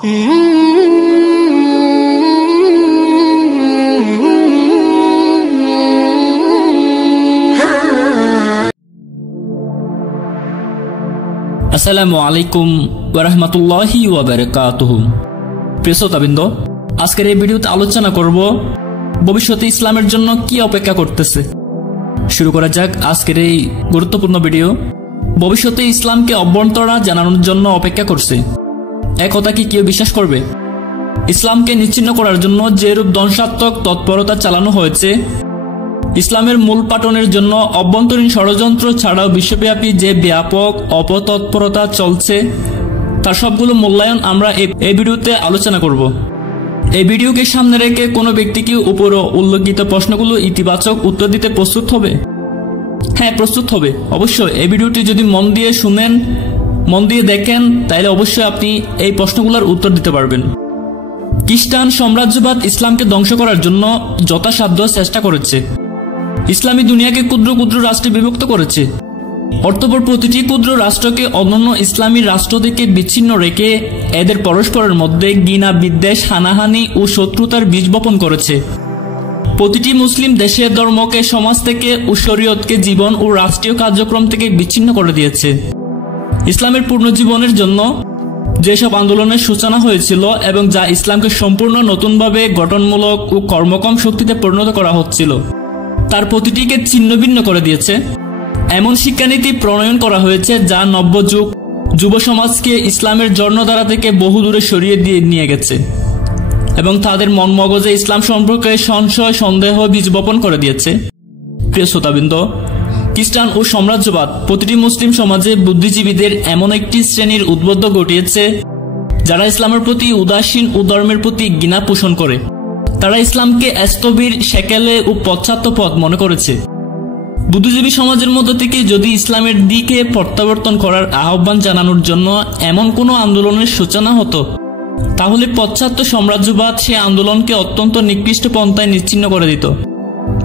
আসসালামু আলাইকুম ওয়া রাহমাতুল্লাহি ওয়া বারাকাতুহু। প্রিয় শ্রোতাবৃন্দ, আজকের এই ভিডিওতে আলোচনা করব ভবিষ্যতে ইসলামের জন্য কি অপেক্ষা করতেছে। শুরু করা যাক আজকের এই গুরুত্বপূর্ণ ভিডিও। ভবিষ্যতে ইসলামকে অভ্যন্তরা জানানোর জন্য অপেক্ষা করছে, এক কথা কি কেউ বিশ্বাস করবে? ইসলামকে নিশ্চিহ্ন করার জন্য যেরূপ ধ্বংসাত্মক তৎপরতা চালানো হয়েছে, ইসলামের মূল পাটনের জন্য অভ্যন্তরীণ ষড়যন্ত্র ছাড়াও বিশ্বব্যাপী যে ব্যাপক অপতৎপরতা চলছে, তার সবগুলো মূল্যায়ন আমরা এই ভিডিওতে আলোচনা করব। এই ভিডিওকে সামনে রেখে কোনো ব্যক্তি কি উপর উল্লেখিত প্রশ্নগুলো ইতিবাচক উত্তর দিতে প্রস্তুত হবে? হ্যাঁ, প্রস্তুত হবে অবশ্যই। এই ভিডিওটি যদি মন দিয়ে শুনেন, মন দিয়ে দেখেন, তাহলে অবশ্যই আপনি এই প্রশ্নগুলোর উত্তর দিতে পারবেন। খ্রিস্টান সাম্রাজ্যবাদ ইসলামকে ধ্বংস করার জন্য যথাসাধ্য চেষ্টা করেছে। ইসলামী দুনিয়াকে ক্ষুদ্র ক্ষুদ্র রাষ্ট্রে বিভক্ত করেছে। অর্থপর প্রতিটি ক্ষুদ্র রাষ্ট্রকে অন্যান্য ইসলামী রাষ্ট্র থেকে বিচ্ছিন্ন রেখে এদের পরস্পরের মধ্যে ঘৃণা, বিদ্বেষ, হানাহানি ও শত্রুতার বীজ বপন করেছে। প্রতিটি মুসলিম দেশে ধর্মকে সমাজ থেকে ও শরীয়তকে জীবন ও রাষ্ট্রীয় কার্যক্রম থেকে বিচ্ছিন্ন করে দিয়েছে। ইসলামের পুনর্জীবনের জন্য যেসব আন্দোলনের সূচনা হয়েছিল এবং যা ইসলামকে সম্পূর্ণ নতুনভাবে গঠনমূলক ও কর্মক্ষম শক্তিতে পরিণত করা হচ্ছিল, তার প্রতিটিকে ছিন্নভিন্ন করে দিয়েছে। এমন শিক্ষানীতি প্রণয়ন করা হয়েছে যা নব্যযুগ যুব সমাজকে ইসলামের জন্মধারা থেকে বহু দূরে সরিয়ে দিয়ে নিয়ে গেছে এবং তাদের মন মগজে ইসলাম সম্পর্কে সংশয়, সন্দেহ বীজ বপন করে দিয়েছে। প্রিয় শ্রোতাবৃন্দ, খ্রিস্টান ও সাম্রাজ্যবাদ প্রতিটি মুসলিম সমাজে বুদ্ধিজীবীদের এমন একটি শ্রেণীর উদ্বুদ্ধ ঘটিয়েছে যারা ইসলামের প্রতি উদাসীন ও ধর্মের প্রতি ঘৃণা পোষণ করে। তারা ইসলামকে স্থবির, সেকেলে ও পশ্চাৎ পথ মনে করেছে। বুদ্ধিজীবী সমাজের মধ্য থেকে যদি ইসলামের দিকে প্রত্যাবর্তন করার আহ্বান জানানোর জন্য এমন কোনো আন্দোলনের সূচনা হতো, তাহলে পাশ্চাত্য সাম্রাজ্যবাদ সে আন্দোলনকে অত্যন্ত নিকৃষ্ট পন্থায় নিশ্চিহ্ন করে দিত।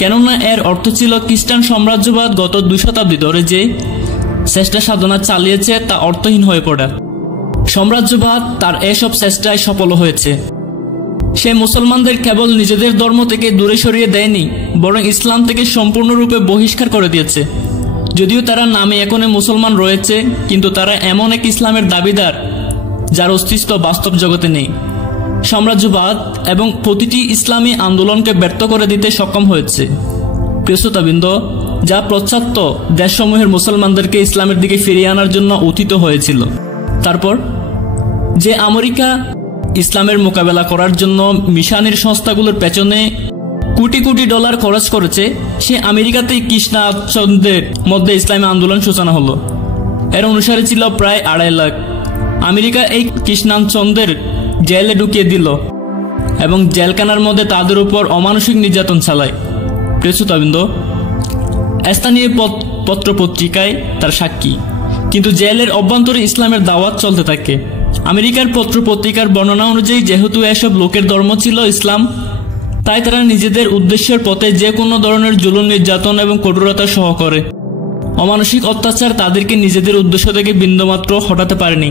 কেননা এর অর্থ ছিল খ্রিস্টান সাম্রাজ্যবাদ গত 2 শতাব্দী ধরে যে চেষ্টা সাধনা চালিয়েছে তা অর্থহীন হয়ে পড়া। সাম্রাজ্যবাদ তার এসব চেষ্টায় সফল হয়েছে। সে মুসলমানদের কেবল নিজেদের ধর্ম থেকে দূরে সরিয়ে দেয়নি, বরং ইসলাম থেকে সম্পূর্ণরূপে বহিষ্কার করে দিয়েছে। যদিও তারা নামে এখনো মুসলমান রয়েছে, কিন্তু তারা এমন এক ইসলামের দাবিদার যার অস্তিত্ব বাস্তব জগতে নেই। সাম্রাজ্যবাদ এবং প্রতিটি ইসলামী আন্দোলনকে ব্যর্থ করে দিতে সক্ষম হয়েছে। প্রিয় শ্রোতাবৃন্দ, যা পাশ্চাত্য দেশসমূহের মুসলমানদেরকে ইসলামের দিকে ফিরিয়ে আনার জন্য উথিত হয়েছিল। তারপর যে আমেরিকা ইসলামের মোকাবেলা করার জন্য মিশনের সংস্থাগুলোর পেছনে কোটি কোটি ডলার খরচ করেছে, সে আমেরিকাতেই খ্রিস্টানদের মধ্যে ইসলামী আন্দোলন সূচনা হলো। এর অনুসারে ছিল প্রায় 2.5 লাখ। আমেরিকা এই খ্রিস্টানদের জেলে ঢুকিয়ে দিল এবং জেলখানার মধ্যে তাদের উপর অমানসিক নির্যাতন চালায়। প্রিয় শ্রোতাবৃন্দ, স্থানীয় পত্রপত্রিকায় তার সাক্ষী। কিন্তু জেলের অভ্যন্তরে ইসলামের দাওয়াত চলতে থাকে। আমেরিকার পত্রপত্রিকার বর্ণনা অনুযায়ী যেহেতু এসব লোকের ধর্ম ছিল ইসলাম, তাই তারা নিজেদের উদ্দেশ্যের পথে যে কোনো ধরনের জুলুম, নির্যাতন এবং কঠোরতা সহ করে। অমানসিক অত্যাচার তাদেরকে নিজেদের উদ্দেশ্য থেকে বিন্দুমাত্র হটাতে পারেনি।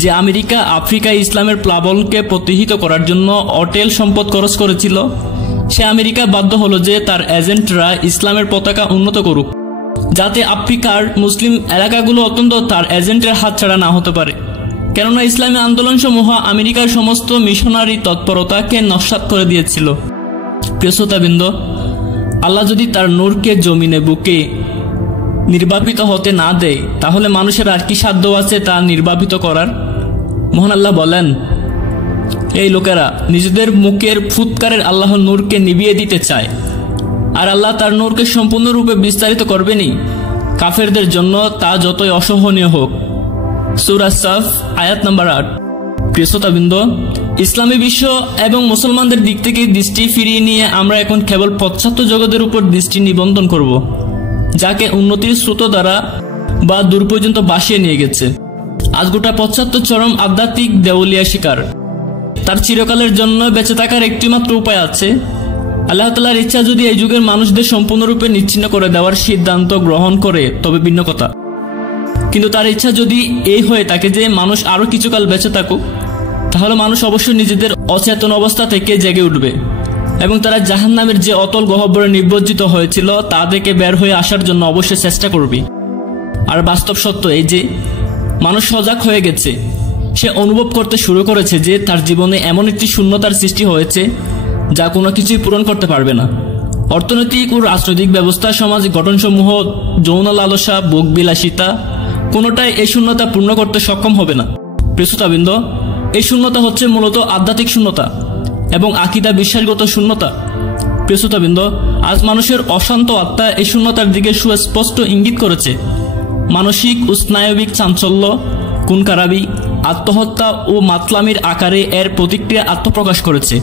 যে আমেরিকা আফ্রিকায় ইসলামের প্লাবনকে প্রতিহিত করার জন্য অটেল সম্পদ খরচ করেছিল, সে আমেরিকা বাধ্য হলো যে তার এজেন্টরা ইসলামের পতাকা উন্নত করুক, যাতে আফ্রিকার মুসলিম এলাকাগুলো অত্যন্ত তার এজেন্টের হাতছাড়া না হতে পারে। কেননা ইসলামী আন্দোলনসমূহ আমেরিকার সমস্ত মিশনারি তৎপরতাকে নস্যাৎ করে দিয়েছিল। প্রিয় শ্রোতাবৃন্দ, আল্লাহ যদি তার নূরকে জমিনে বুকে নির্বাপিত হতে না দেয়, তাহলে মানুষের আর কি সাধ্য আছে তা নির্বাপিত করার? মহান আল্লাহ বলেন, এই লোকেরা নিজেদের মুখের ফুৎকারের আল্লাহর নূরকে নিভিয়ে দিতে চায়, আর আল্লাহ তার নূরকে সম্পূর্ণরূপে বিস্তারিত করবেনি কাফেরদের জন্য, তা যতই অসহনীয় হোক। সূরা সাফ আয়াত নম্বর 8। প্রিয় শ্রোতাবৃন্দ, ইসলামী বিশ্ব এবং মুসলমানদের দিক থেকে দৃষ্টি ফিরিয়ে নিয়ে আমরা এখন কেবল পাশ্চাত্য জগতের উপর দৃষ্টি নিবন্ধন করব, যাকে উন্নতির স্রোত দ্বারা বা দূর পর্যন্ত ভাসিয়ে নিয়ে গেছে। আজ গোটা পাশ্চাত্য চরম আধ্যাত্মিক দেউলিয়া শিকার। তার চিরকালের জন্য বেঁচে থাকার একটিমাত্র উপায় আছে। আল্লাহ তাআলার ইচ্ছা যদি এই যুগের মানুষদের সম্পূর্ণরূপে নিচ্ছিন্ন করে দেওয়ার সিদ্ধান্ত গ্রহণ করে, তবে ভিন্ন কথা। কিন্তু তার ইচ্ছা যদি এই হয়ে থাকে যে মানুষ আরো কিছুকাল বেঁচে থাকুক, তাহলে মানুষ অবশ্যই নিজেদের অচেতন অবস্থা থেকে জেগে উঠবে এবং তারা জাহান্নামের যে অতল গহ্বরে নিমজ্জিত হয়েছিল তা থেকে বের হয়ে আসার জন্য অবশ্যই চেষ্টা করবে। আর বাস্তব সত্য এই যে মানুষ সজাগ হয়ে গেছে, সে অনুভব করতে শুরু করেছে যে তার জীবনে এমন একটি শূন্যতার সৃষ্টি হয়েছে যা কোনো কিছুই পূরণ করতে পারবে না। অর্থনৈতিক ও রাজনৈতিক ব্যবস্থা, সমাজ গঠনসমূহ, যৌন লালসা, ভোগবিলাসিতা কোনোটাই এই শূন্যতা পূর্ণ করতে সক্ষম হবে না। প্রিয় শ্রোতাবৃন্দ, এই শূন্যতা হচ্ছে মূলত আধ্যাত্মিক শূন্যতা এবং আকীদা বিশ্বাসগত শূন্যতা। প্রিয় শ্রোতাবৃন্দ, আজ মানুষের অশান্ত আত্মা এই শূন্যতার দিকে সুস্পষ্ট ইঙ্গিত করেছে। মানসিক ও স্নায়বিক চাঞ্চল্য, খুনখারাবি, আত্মহত্যা ও মাতলামির আকারে এর প্রতিক্রিয়া আত্মপ্রকাশ করেছে।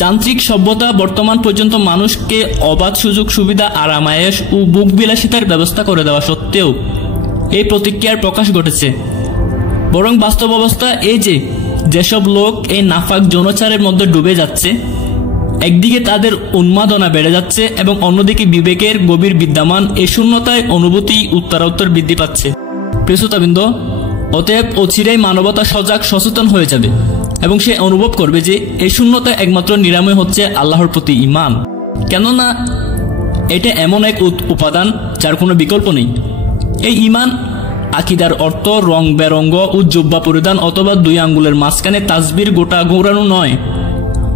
যান্ত্রিক সভ্যতা বর্তমান পর্যন্ত মানুষকে অবাধ সুযোগ সুবিধা, আরামায়েশ ও ভোগবিলাসিতার ব্যবস্থা করে দেওয়া সত্ত্বেও এই প্রতিক্রিয়ার প্রকাশ ঘটেছে। বরং বাস্তব অবস্থা এই যে যেসব লোক এই নাফাক যৌনাচারের মধ্যে ডুবে যাচ্ছে, একদিকে তাদের উন্মাদনা বেড়ে যাচ্ছে এবং অন্যদিকে বিবেকের গভীর বিদ্যমান এই শূন্যতায় অনুভূতি উত্তরোত্তর বৃদ্ধি পাচ্ছে। প্রিয় শ্রোতাবৃন্দ, অতএব অচিরেই মানবতা সজাগ সচেতন হয়ে যাবে এবং সে অনুভব করবে যে এই শূন্যতা একমাত্র নিরাময় হচ্ছে আল্লাহর প্রতি ঈমান। কেননা এটা এমন এক উপাদান যার কোনো বিকল্প নেই। এই ঈমান আকীদার অর্থ রং বেরঙ্গ ও জুব্বা পরিধান অথবা 2 আঙ্গুলের মাঝখানে তাসবির গোটা ঘোরানো নয়,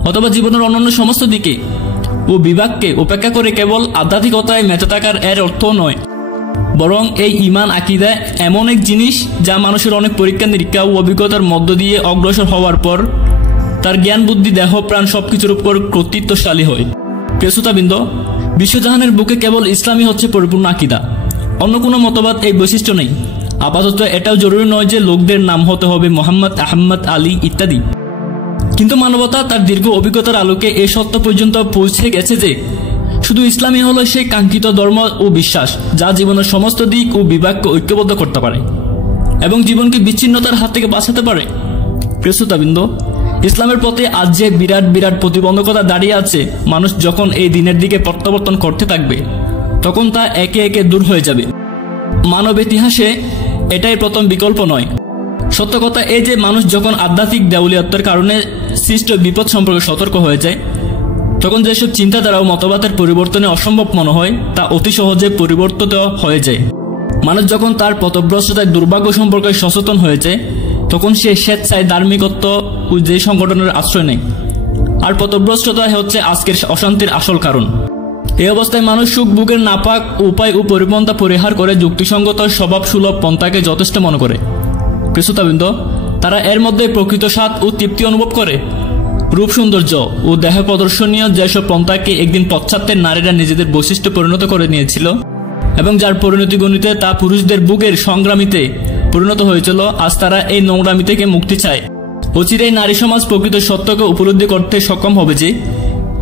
অথবা জীবনের অন্যান্য সমস্ত দিকে ও বিভাগকে উপেক্ষা করে কেবল আধ্যাত্মিকতায় মেতে থাকার এর অর্থ নয়। বরং এই ঈমান আকীদা এমন এক জিনিস যা মানুষের অনেক পরীক্ষা নিরীক্ষা ও অভিজ্ঞতার মধ্য দিয়ে অগ্রসর হওয়ার পর তার জ্ঞান, বুদ্ধি, দেহ, প্রাণ সবকিছুর উপর কর্তৃত্বশালী হয়। প্রিয় শ্রোতাবৃন্দ, বিশ্বজাহানের বুকে কেবল ইসলামই হচ্ছে পরিপূর্ণ আকীদা, অন্য কোনো মতবাদ এই বৈশিষ্ট্য নেই। আপাতত এটাও জরুরি নয় যে লোকদের নাম হতে হবে মোহাম্মদ, আহমদ, আলী ইত্যাদি। কিন্তু মানবতা তার দীর্ঘ অভিজ্ঞতার আলোকে এই সত্য পর্যন্ত পৌঁছে গেছে যে শুধু ইসলামই হলো সেই কাঙ্ক্ষিত ধর্ম ও বিশ্বাস যা জীবনের সমস্ত দিক ও বিভাগকে ঐক্যবদ্ধ করতে পারে এবং জীবনকে বিচ্ছিন্নতার হাত থেকে বাঁচাতে পারে। প্রিয় শ্রোতাবৃন্দ, ইসলামের পথে আজ যে বিরাট বিরাট প্রতিবন্ধকতা দাঁড়িয়ে আছে, মানুষ যখন এই দিনের দিকে প্রত্যাবর্তন করতে থাকবে তখন তা একে একে দূর হয়ে যাবে। মানব ইতিহাসে এটাই প্রথম বিকল্প নয়। সত্য কথা এই যে মানুষ যখন আধ্যাত্মিক দেউলিয়ত্বের কারণে সৃষ্ট বিপদ সম্পর্কে সতর্ক হয়ে যায়, তখন যেসব চিন্তাধারা ও মতবাদের পরিবর্তনে অসম্ভব মনে হয় তা অতি সহজে পরিবর্তিত হয়ে যায়। মানুষ যখন তার পথভ্রষ্টতার দুর্ভাগ্য সম্পর্কে সচেতন হয়ে যায়, তখন সে স্বেচ্ছায় ধার্মিকত্ব ও যে সংগঠনের আশ্রয় নেয়। আর পথভ্রষ্টতা হচ্ছে আজকের অশান্তির আসল কারণ। এই অবস্থায় মানুষ সুখ ভোগের নাপাক উপায় ও পরিপন্থা পরিহার করে যুক্তিসঙ্গত স্বভাব সুলভ পন্থাকে যথেষ্ট মনে করে। প্রিয় শ্রোতাবৃন্দ, তারা এর মধ্যে প্রকৃত স্বাদ ও তৃপ্তি অনুভব করে। রূপ সৌন্দর্য ও দেহ প্রদর্শনীয় যেসব পন্থাকে একদিন পাশ্চাত্যের নারীরা নিজেদের বৈশিষ্ট্য পরিণত করে নিয়েছিল এবং যার পরিণতি গণিতে তা পুরুষদের বুকের সংগ্রামীতে পরিণত হয়েছিল, আজ তারা এই নোংরামি থেকে মুক্তি চায়। অচিরেই নারী সমাজ প্রকৃত সত্যকে উপলব্ধি করতে সক্ষম হবে যে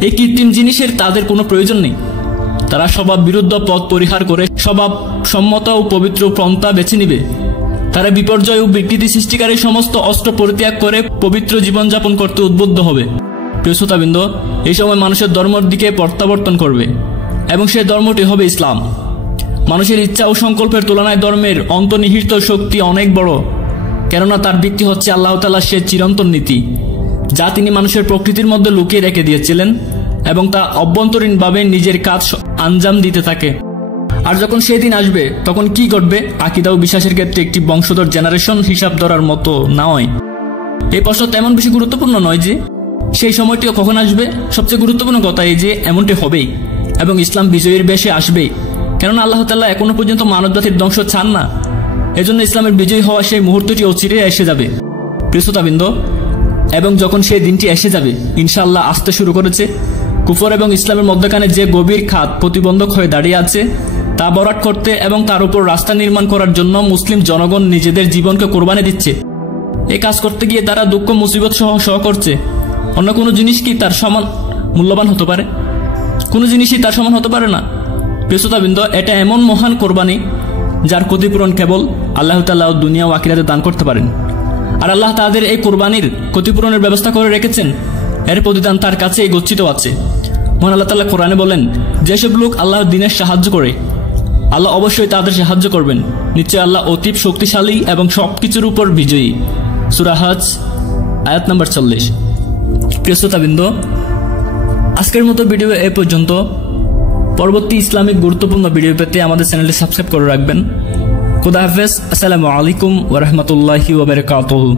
এই কৃত্রিম জিনিসের তাদের কোনো প্রয়োজন নেই। তারা স্বভাব বিরুদ্ধ পথ পরিহার করে স্বভাব সম্মত ও পবিত্র পন্থা বেছে নিবে। তারা বিপর্যয় ও বিকৃতি সৃষ্টিকারী সমস্ত অস্ত্র পরিত্যাগ করে পবিত্র জীবনযাপন করতে উদ্বুদ্ধ হবে। প্রিয় শ্রোতাবৃন্দ, এই সময় মানুষের ধর্মের দিকে প্রত্যাবর্তন করবে এবং সেই ধর্মটি হবে ইসলাম। মানুষের ইচ্ছা ও সংকল্পের তুলনায় ধর্মের অন্তর্নিহিত শক্তি অনেক বড়, কেননা তার ভিত্তি হচ্ছে আল্লাহ তাআলার সে চিরন্তন নীতি যা তিনি মানুষের প্রকৃতির মধ্যে লুকিয়ে রেখে দিয়েছিলেন এবং তা অভ্যন্তরীণভাবে নিজের কাজ আঞ্জাম দিতে থাকে। আর যখন সেই দিন আসবে তখন কি ঘটবে আকীদা ও বিশ্বাসের ক্ষেত্রে একটি বংশধর জেনারেশন হিসাব ধরার মতো নয়। এই প্রশ্ন তেমন বেশি গুরুত্বপূর্ণ নয় যে সেই সময়টিও কখন আসবে। সবচেয়ে গুরুত্বপূর্ণ কথা এই যে এমনটি হবেই এবং ইসলাম বিজয়ীর বেশে আসবে, কেননা আল্লাহ তাআলা এখনো পর্যন্ত মানবজাতির ধ্বংস চান না। এজন্য ইসলামের বিজয়ী হওয়া সেই মুহূর্তটি অচিরে এসে যাবে। প্রিয় শ্রোতাবৃন্দ, এবং যখন সেই দিনটি এসে যাবে ইনশাআল্লাহ আসতে শুরু করেছে, কুফর এবং ইসলামের মধ্যখানে যে গভীর খাত প্রতিবন্ধক হয়ে দাঁড়িয়ে আছে তা ভরাট করতে এবং তার উপর রাস্তা নির্মাণ করার জন্য মুসলিম জনগণ নিজেদের জীবনকে কোরবানি দিচ্ছে। এই কাজ করতে গিয়ে তারা দুঃখ মুসিবত সহ করছে। অন্য কোনো জিনিস কি তার সমান মূল্যবান হতে পারে? কোনো জিনিসই তার সমান হতে পারে না। প্রিয় শ্রোতাবৃন্দ, এটা এমন মহান কোরবানি যার ক্ষতিপূরণ কেবল আল্লাহ তাআলা দুনিয়া ও আখিরাতে দান করতে পারেন। আর আল্লাহ তাদের এই কোরবানির ক্ষতিপূরণের ব্যবস্থা করে রেখেছেন, এর প্রতিদান তার কাছে গচ্ছিত আছে। মহান আল্লাহ তাআলা কোরআনে বলেন, যেসব লোক আল্লাহর দ্বীনের সাহায্য করে আল্লাহ অবশ্যই তাদের সাহায্য করবেন। নিশ্চয় আল্লাহ অতীব শক্তিশালী এবং সবকিছুর উপর বিজয়ী। সূরা হজ আয়াত নাম্বার 40। প্রিয় শ্রোতাবৃন্দ, আজকের মতো ভিডিও এ পর্যন্ত। পরবর্তী ইসলামিক গুরুত্বপূর্ণ ভিডিও পেতে আমাদের চ্যানেলটি সাবস্ক্রাইব করে রাখবেন। খুদা হাফেজ। আসসালামু আলাইকুম ওয়া রাহমাতুল্লাহি ওয়া বারাকাতুহু।